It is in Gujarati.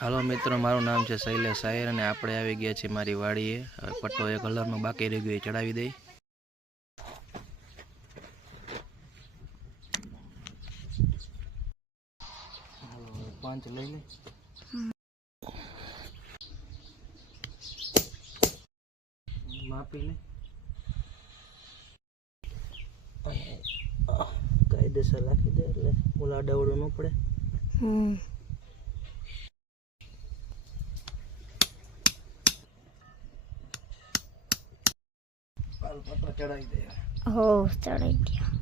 હાલો મિત્રો, મારું નામ છે શૈલેષ આયર અને આપણે આવી ગયા છીએ મારી વાડીએ. પટ્ટો એક કલરનો બાકી રહી ગયો, ચડાવી દઈ. પાંચ લઈ લે, માપી લે, કાયદેસર રાખી દે એટલે ઓલા અડાવડું ન પડે. પટ્ટો ચડાવી દે. હો, ચડાઈ ગયો.